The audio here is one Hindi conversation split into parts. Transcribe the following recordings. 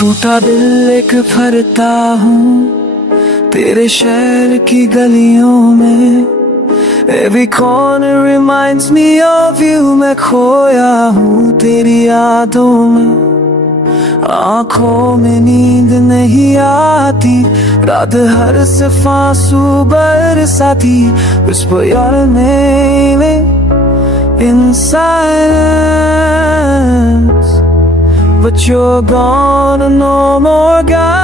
टूटा दिल एक फरता हूँ तेरे शहर की गलियों में। Every corner reminds me of you, मैं खोया हूँ तेरी यादों में। आँखों में नींद नहीं आती, रात भर सिर्फ आंसू बरसाती। Whisper your name in silence, but you're gone and no more guidance.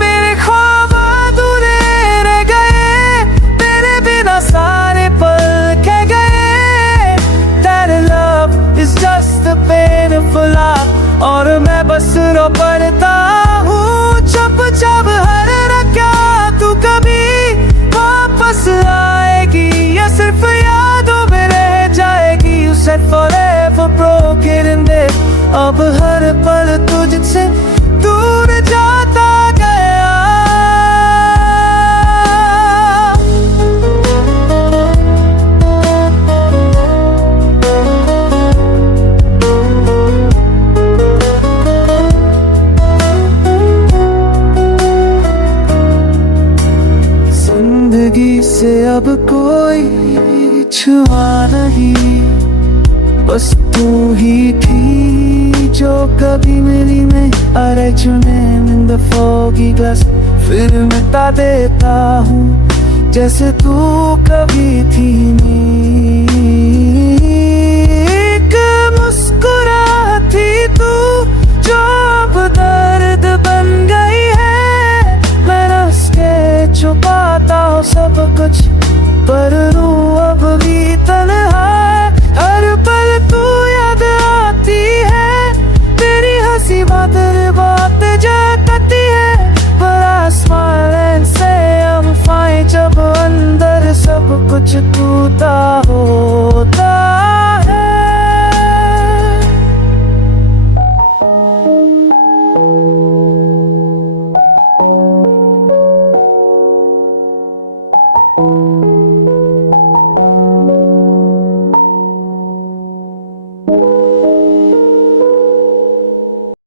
मेरे ख्वाब अधूरे रह गए, तेरे बिना सारे पल कह गए। That love is just a painful lie, और मैं बस रो पड़ता हूँ जब जब हर रखा तू कभी वापस आएगी या सिर्फ यादों में रह जाएगी। You said forever broken in bed, अब हर पल तुझसे दूर जाता गया। जिंदगी से अब कोई छुआ नहीं, बस तू ही थी जो कभी मेरी में I write your name in the foggy glass, फिर मिटा देता हूँ जैसे तू कभी थी नहीं। एक मुस्कुराती तू जो अब दर्द बन गई है, मैं रस के छुपाता हूँ सब कुछ पर रू अब भी तन्हा है। हर पल तू याद आती है, तेरी हंसी बादल बात जताती है। But I smile and say I'm fine जब अंदर सब कुछ टूटा